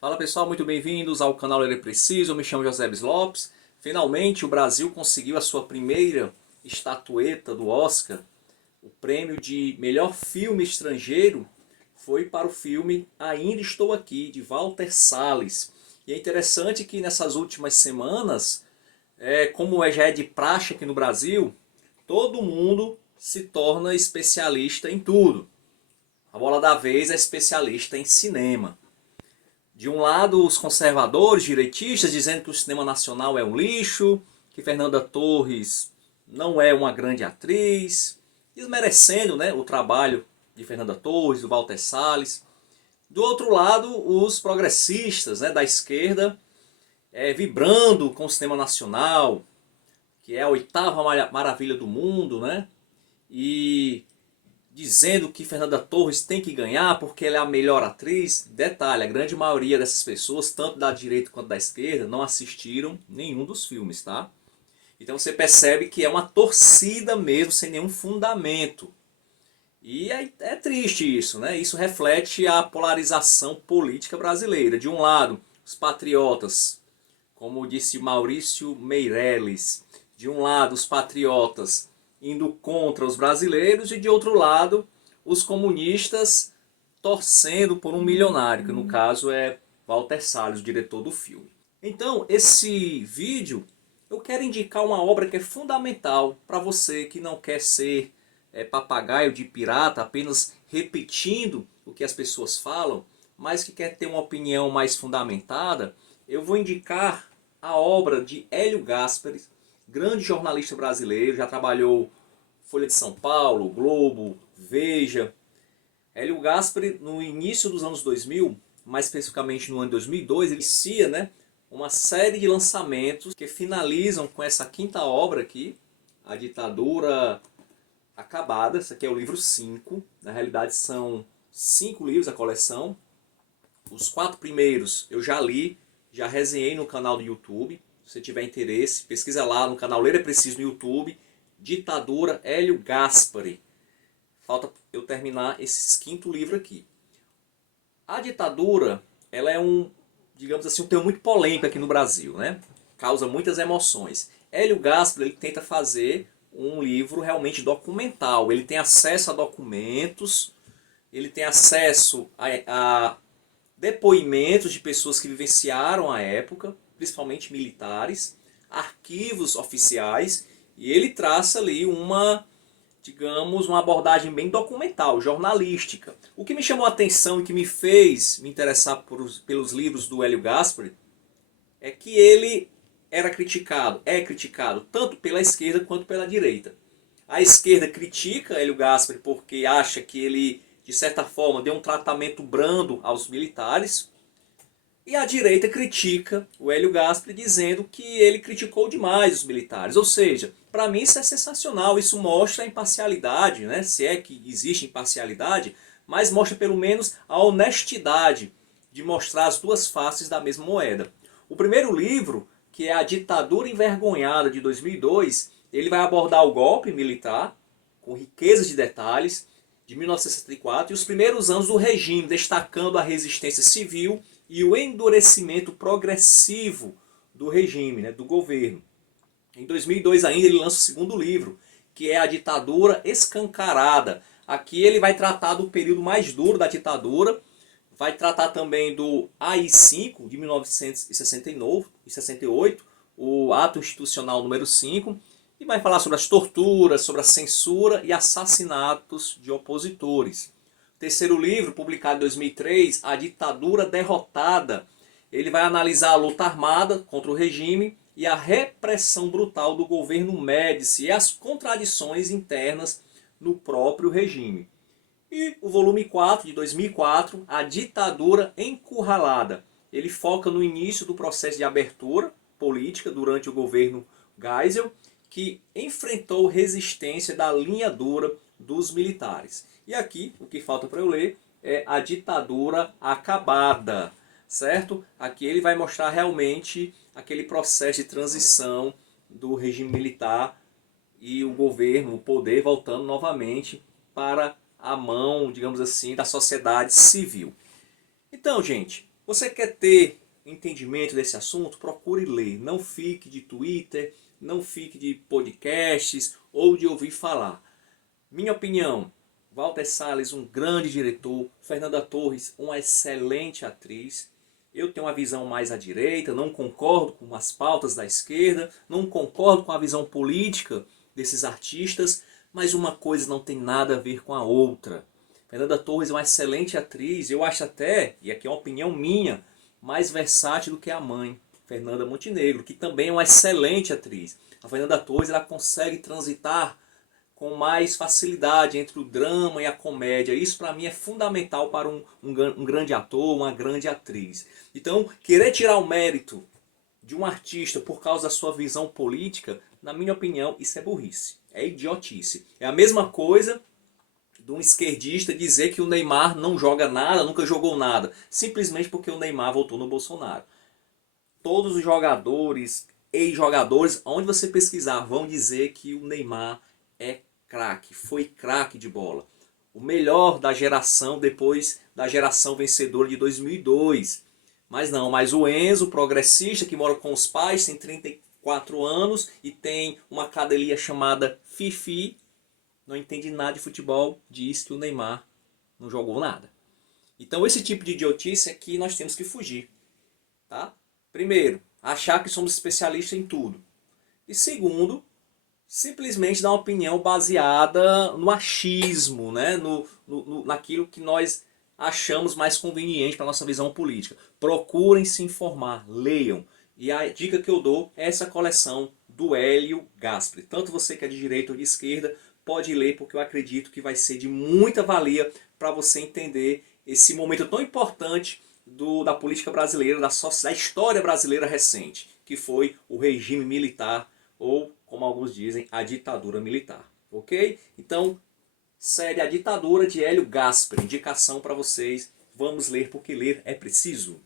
Fala pessoal, muito bem-vindos ao canal Ler é Preciso. Eu me chamo Josébes Lopes. Finalmente o Brasil conseguiu a sua primeira estatueta do Oscar. O prêmio de melhor filme estrangeiro foi para o filme Ainda Estou Aqui, de Walter Salles. E é interessante que nessas últimas semanas, já é de praxe aqui no Brasil, todo mundo se torna especialista em tudo. A bola da vez é especialista em cinema. De um lado, os conservadores, direitistas, dizendo que o cinema nacional é um lixo, que Fernanda Torres não é uma grande atriz, desmerecendo, né, o trabalho de Fernanda Torres, do Walter Salles. Do outro lado, os progressistas, né, da esquerda, vibrando com o cinema nacional, que é a oitava maravilha do mundo, né, e dizendo que Fernanda Torres tem que ganhar porque ela é a melhor atriz. Detalhe, a grande maioria dessas pessoas, tanto da direita quanto da esquerda, não assistiram nenhum dos filmes, tá? Então você percebe que é uma torcida mesmo, sem nenhum fundamento. E é triste isso, né? Isso reflete a polarização política brasileira. De um lado, os patriotas, como disse Maurício Meirelles, de um lado os patriotas indo contra os brasileiros e de outro lado os comunistas torcendo por um milionário, que no caso é Walter Salles, o diretor do filme. Então, esse vídeo eu quero indicar uma obra que é fundamental para você que não quer ser papagaio de pirata, apenas repetindo o que as pessoas falam, mas que quer ter uma opinião mais fundamentada. Eu vou indicar a obra de Hélio Gaspari, grande jornalista brasileiro, já trabalhou Folha de São Paulo, Globo, Veja. Hélio Gaspari, no início dos anos 2000, mais especificamente no ano 2002, ele inicia, né, uma série de lançamentos que finalizam com essa quinta obra aqui, A Ditadura Acabada. Esse aqui é o livro 5. Na realidade são 5 livros a coleção. Os 4 primeiros eu já li, já resenhei no canal do YouTube. Se você tiver interesse, pesquisa lá no canal Ler é Preciso no YouTube. Ditadura, Hélio Gaspari. Falta eu terminar esse quinto livro aqui. A ditadura, ela é digamos assim, um tema muito polêmico aqui no Brasil, né? Causa muitas emoções. Hélio Gaspari, ele tenta fazer um livro realmente documental. Ele tem acesso a documentos, ele tem acesso a depoimentos de pessoas que vivenciaram a época, principalmente militares, arquivos oficiais, e ele traça ali digamos, uma abordagem bem documental, jornalística. O que me chamou a atenção e que me fez me interessar pelos livros do Hélio Gaspari é que ele é criticado tanto pela esquerda quanto pela direita. A esquerda critica Hélio Gaspari porque acha que ele, de certa forma, deu um tratamento brando aos militares. E a direita critica o Hélio Gaspari dizendo que ele criticou demais os militares. Ou seja, para mim isso é sensacional, isso mostra a imparcialidade, né? Se é que existe imparcialidade, mas mostra pelo menos a honestidade de mostrar as duas faces da mesma moeda. O primeiro livro, que é A Ditadura Envergonhada, de 2002, ele vai abordar o golpe militar, com riquezas de detalhes, de 1964, e os primeiros anos do regime, destacando a resistência civil e o endurecimento progressivo do regime, né, do governo. Em 2002 ainda ele lança o segundo livro, que é A Ditadura Escancarada. Aqui ele vai tratar do período mais duro da ditadura, vai tratar também do AI-5 de 1968, o Ato Institucional número 5, e vai falar sobre as torturas, sobre a censura e assassinatos de opositores. Terceiro livro, publicado em 2003, A Ditadura Derrotada. Ele vai analisar a luta armada contra o regime e a repressão brutal do governo Médici e as contradições internas no próprio regime. E o volume 4, de 2004, A Ditadura Encurralada. Ele foca no início do processo de abertura política durante o governo Geisel, que enfrentou resistência da linha dura dos militares. E aqui, o que falta para eu ler é A Ditadura Acabada, certo? Aqui ele vai mostrar realmente aquele processo de transição do regime militar e o governo, o poder, voltando novamente para a mão, digamos assim, da sociedade civil. Então, gente, Você quer ter entendimento desse assunto? Procure ler. Não fique de Twitter, não fique de podcasts ou de ouvir falar. Minha opinião, Walter Salles, um grande diretor, Fernanda Torres, uma excelente atriz. Eu tenho uma visão mais à direita, não concordo com as pautas da esquerda, não concordo com a visão política desses artistas, mas uma coisa não tem nada a ver com a outra. Fernanda Torres é uma excelente atriz, eu acho até, e aqui é uma opinião minha, mais versátil do que a mãe, Fernanda Montenegro, que também é uma excelente atriz. A Fernanda Torres ela consegue transitar com mais facilidade entre o drama e a comédia. Isso para mim é fundamental para um grande ator, uma grande atriz. Então, querer tirar o mérito de um artista por causa da sua visão política, na minha opinião, isso é burrice. É idiotice. É a mesma coisa de um esquerdista dizer que o Neymar não joga nada, nunca jogou nada, simplesmente porque o Neymar votou no Bolsonaro. Todos os jogadores, ex-jogadores, onde você pesquisar, vão dizer que o Neymar é craque, foi craque de bola. O melhor da geração depois da geração vencedora de 2002. Mas o Enzo, progressista, que mora com os pais, tem 34 anos e tem uma cadelia chamada Fifi, não entende nada de futebol, diz que o Neymar não jogou nada. Então esse tipo de idiotice é que nós temos que fugir. Tá? Primeiro, achar que somos especialistas em tudo. E segundo, simplesmente dar uma opinião baseada no achismo, né? Naquilo que nós achamos mais conveniente para a nossa visão política. Procurem se informar, leiam. E a dica que eu dou é essa coleção do Hélio Gaspari. Tanto você que é de direita ou de esquerda, pode ler, porque eu acredito que vai ser de muita valia para você entender esse momento tão importante da política brasileira, da história brasileira recente, que foi o regime militar, ou, como alguns dizem, a ditadura militar. Ok? Então, série A Ditadura de Hélio Gaspari. Indicação para vocês. Vamos ler, porque ler é preciso.